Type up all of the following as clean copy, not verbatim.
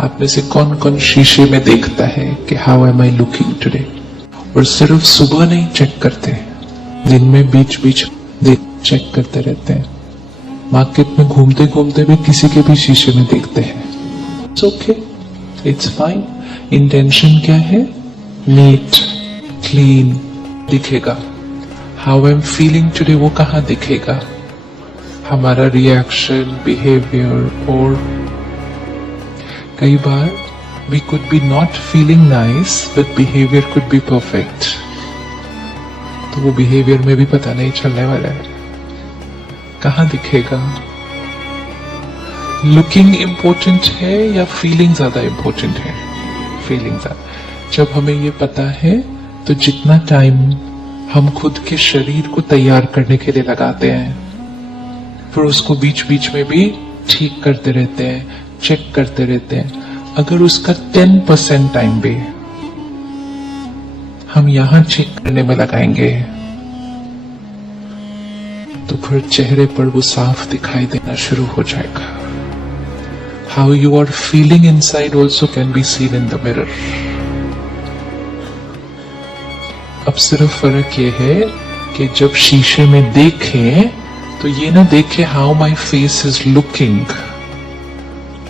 आप में से कौन कौन शीशे में देखता है कि how am I looking today? और सिर्फ सुबह नहीं चेक करते, दिन में बीच बीच चेक करते रहते हैं। मार्केट में घूमते घूमते भी किसी के भी शीशे में देखते हैं। It's okay, it's fine. Intention क्या है? नीट, क्लीन दिखेगा। How I am feeling today वो कहाँ दिखेगा? हमारा रिएक्शन, बिहेवियर। और कई बार we could be not feeling nice but behavior could be perfect, तो वो बिहेवियर में भी पता नहीं चलने वाला है, कहाँ दिखेगा? लुकिंग इंपॉर्टेंट है या फीलिंग ज्यादा इंपॉर्टेंट है? फीलिंग ज्यादा। जब हमें ये पता है तो जितना टाइम हम खुद के शरीर को तैयार करने के लिए लगाते हैं, फिर उसको बीच बीच में भी ठीक करते रहते हैं, चेक करते रहते हैं, अगर उसका 10% टाइम भी हम यहां चेक करने में लगाएंगे तो फिर चेहरे पर वो साफ दिखाई देना शुरू हो जाएगा। How you are feeling inside also can be seen in the mirror. अब सिर्फ फर्क ये है कि जब शीशे में देखें तो ये ना देखें how my face is looking,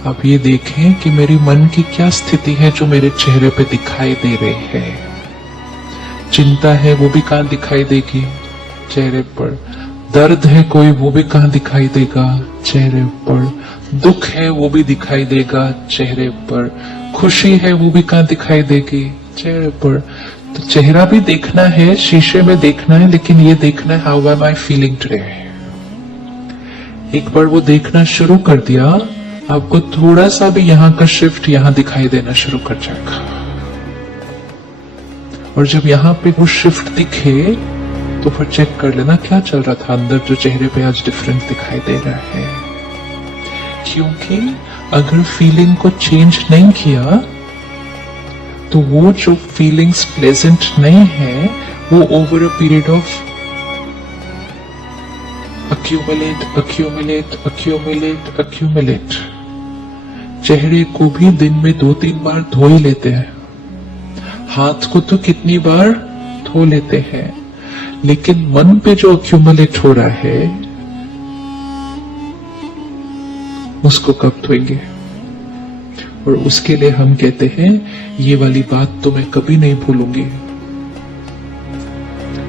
अब ये देखें कि मेरी मन की क्या स्थिति है जो मेरे चेहरे पे दिखाई दे रही है। चिंता है वो भी कहां दिखाई देगी? चेहरे पर। दर्द है कोई वो भी कहां दिखाई देगा? चेहरे पर। दुख है वो भी दिखाई देगा चेहरे पर। खुशी है वो भी कहां दिखाई देगी? चेहरे पर। तो चेहरा भी देखना है, शीशे में देखना है, लेकिन ये देखना है how am I feeling today. एक बार वो देखना शुरू कर दिया, आपको थोड़ा सा भी यहां का शिफ्ट यहां दिखाई देना शुरू कर जाएगा। और जब यहां पे वो शिफ्ट दिखे तो फिर चेक कर लेना क्या चल रहा था अंदर, जो चेहरे पे आज डिफरेंस दिखाई दे रहा है। क्योंकि अगर फीलिंग को चेंज नहीं किया तो वो जो फीलिंग्स प्लेजेंट नहीं है वो over a period of accumulate चेहरे को भी दिन में 2-3 बार धो ही लेते हैं। हाथ को तो कितनी बार धो लेते हैं, लेकिन मन पे जो अक्यूमुलेट हो रहा है उसको कब धोएंगे? और उसके लिए हम कहते हैं ये वाली बात तो मैं कभी नहीं भूलूंगी,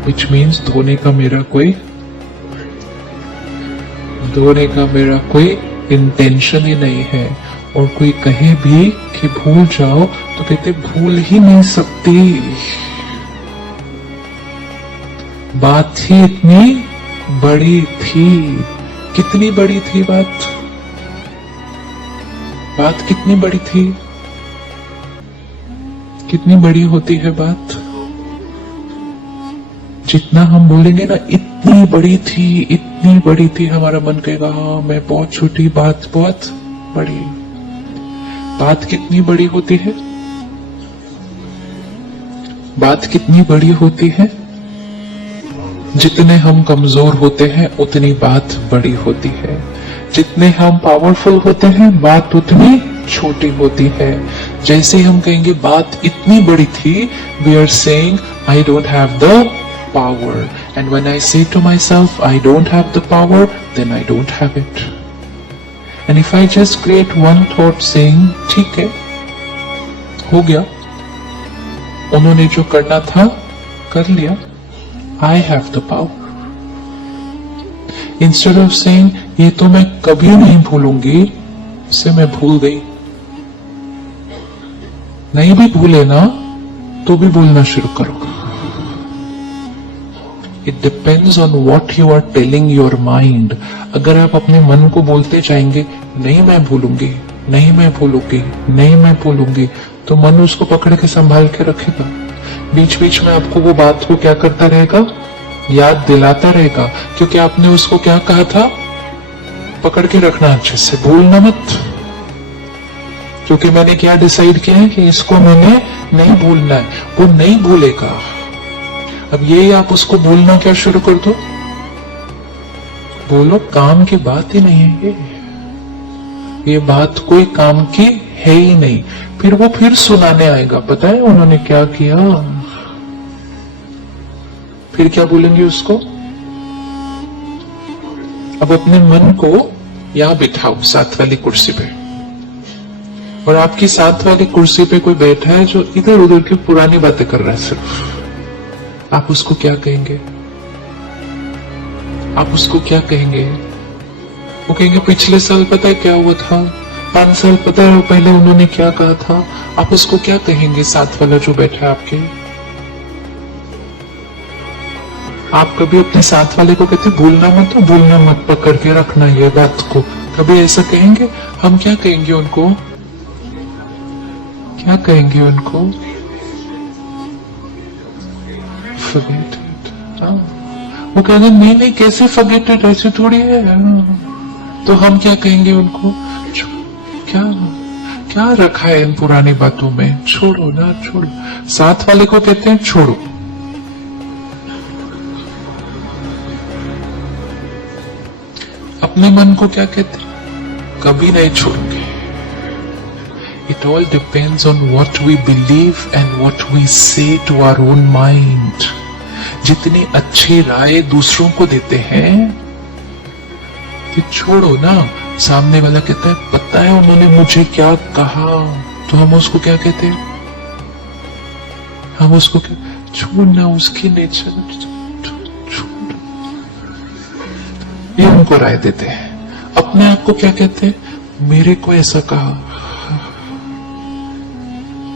विच मीन्स धोने का मेरा कोई इंटेंशन ही नहीं है। और कोई कहे भी कि भूल जाओ तो कहते भूल ही नहीं सकती, बात ही इतनी बड़ी थी। कितनी बड़ी थी बात कितनी बड़ी थी? कितनी बड़ी होती है बात? जितना हम बोलेंगे ना इतनी बड़ी थी, हमारा मन कहेगा हाँ मैं बहुत छोटी, बात बहुत बड़ी। बात कितनी बड़ी होती है? बात कितनी बड़ी होती है? जितने हम कमजोर होते हैं उतनी बात बड़ी होती है। जितने हम पावरफुल होते हैं बात उतनी छोटी होती है। जैसे हम कहेंगे बात इतनी बड़ी थी, we are saying I don't have the power, and when I say to myself I don't have the power, then I don't have it. And if I just create one thought saying ठीक है, हो गया, उन्होंने जो करना था कर लिया, I have the power. Instead of saying ये तो मैं कभी नहीं भूलूंगी, इसे मैं भूल गई, नहीं भी भूले ना तो भी बोलना शुरू करो। It depends on what you are telling your mind. अगर आप अपने मन को बोलते जाएंगे नहीं मैं भूलूंगी, नहीं मैं भूलूंगी, नहीं मैं भूलूंगी, तो मन उसको पकड़ के संभाल के रखेगा। बीच बीच में आपको वो बात को क्या करता रहेगा? याद दिलाता रहेगा, क्योंकि आपने उसको क्या कहा था? पकड़ के रखना अच्छे से, भूलना मत। क्योंकि मैंने क्या डिसाइड किया है कि इसको मैंने नहीं भूलना है, वो नहीं भूलेगा। अब ये आप उसको बोलना क्या शुरू कर दो, बोलो काम की बात ही नहीं है ये बात कोई काम की है ही नहीं। फिर वो फिर सुनाने आएगा, पता है उन्होंने क्या किया, फिर क्या बोलेंगे उसको। अब अपने मन को यहां बिठाओ साथ वाली कुर्सी पे, और आपकी साथ वाली कुर्सी पे कोई बैठा है जो इधर उधर की पुरानी बातें कर रहा है सिर्फ। आप उसको क्या कहेंगे? आप उसको क्या कहेंगे? वो कहेंगे पिछले साल पता है क्या हुआ था, 5 साल पता है पहले उन्होंने क्या कहा था। आप उसको क्या कहेंगे? साथ वाला जो बैठा है आपके। आप कभी अपने साथ वाले को कहते भूलना मत, तो भूलना मत, पकड़ के रखना ये बात को, कभी ऐसा कहेंगे? हम क्या कहेंगे उनको? क्या कहेंगे उनको? Forget it. वो कहेंगे नहीं नहीं कैसे फॉरगेट इट, ऐसे थोड़ी है। तो हम क्या कहेंगे उनको? क्या क्या रखा है इन पुरानी बातों में, छोड़ो ना, छोड़ो। साथ वाले को कहते हैं छोड़ो। अपने मन को क्या कहते हैं? कभी नहीं छोड़ोगे। It all depends on what we believe and what we say to our own mind. जितनी अच्छी राय दूसरों को देते हैं कि छोड़ो ना, सामने वाला कहता है पता है उन्होंने मुझे क्या कहा, तो हम उसको क्या कहते हैं? हम उसको क्या, छोड़ना, उसकी नेचर, छोड़, ये उनको राय देते हैं। अपने आप को क्या कहते हैं? मेरे को ऐसा कहा,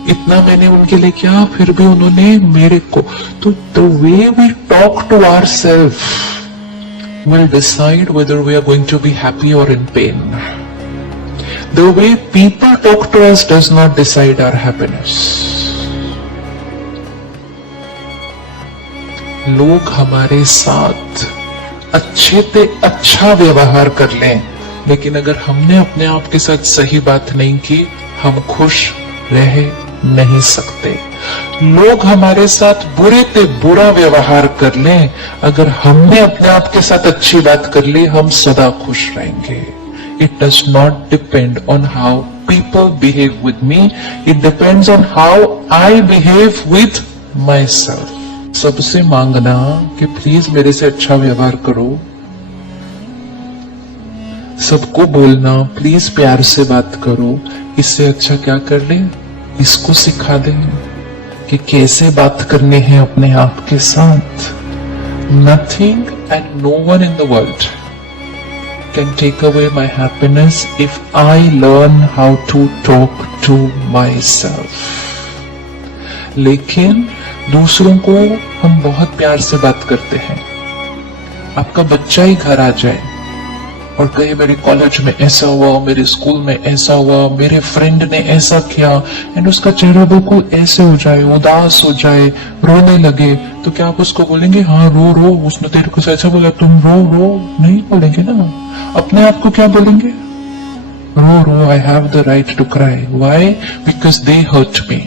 इतना मैंने उनके लिए किया, फिर भी उन्होंने मेरे को। तो the way we talk to ourselves will decide whether we are going to be happy or in pain. The way people talk to us does not decide our happiness. लोग हमारे साथ अच्छे से अच्छा व्यवहार कर लें, लेकिन अगर हमने अपने आप के साथ सही बात नहीं की, हम खुश रह नहीं सकते। लोग हमारे साथ बुरे से बुरा व्यवहार कर लें, अगर हमने अपने आप के साथ अच्छी बात कर ली, हम सदा खुश रहेंगे। It does not depend on how people behave with me. It depends on how I behave with myself. सबसे मांगना कि प्लीज मेरे से अच्छा व्यवहार करो, सबको बोलना प्लीज प्यार से बात करो, इससे अच्छा क्या कर ले, इसको सिखा दें कि कैसे बात करनी है अपने आप के साथ। Nothing and no one in the world can take away my happiness if I learn how to talk to myself. लेकिन दूसरों को हम बहुत प्यार से बात करते हैं। आपका बच्चा ही घर आ जाए और कहे मेरे कॉलेज में ऐसा हुआ, मेरे स्कूल में ऐसा हुआ, मेरे फ्रेंड ने ऐसा किया, एंड उसका चेहरा बिल्कुल ऐसे हो जाए, उदास हो जाए, रोने लगे, तो क्या आप उसको बोलेंगे हाँ रो रो, उसने तेरे को ऐसा बोला तुम रो रो? नहीं बोलेंगे ना। अपने आप को क्या बोलेंगे? रो रो, I have the right to cry. Why? Because they hurt me.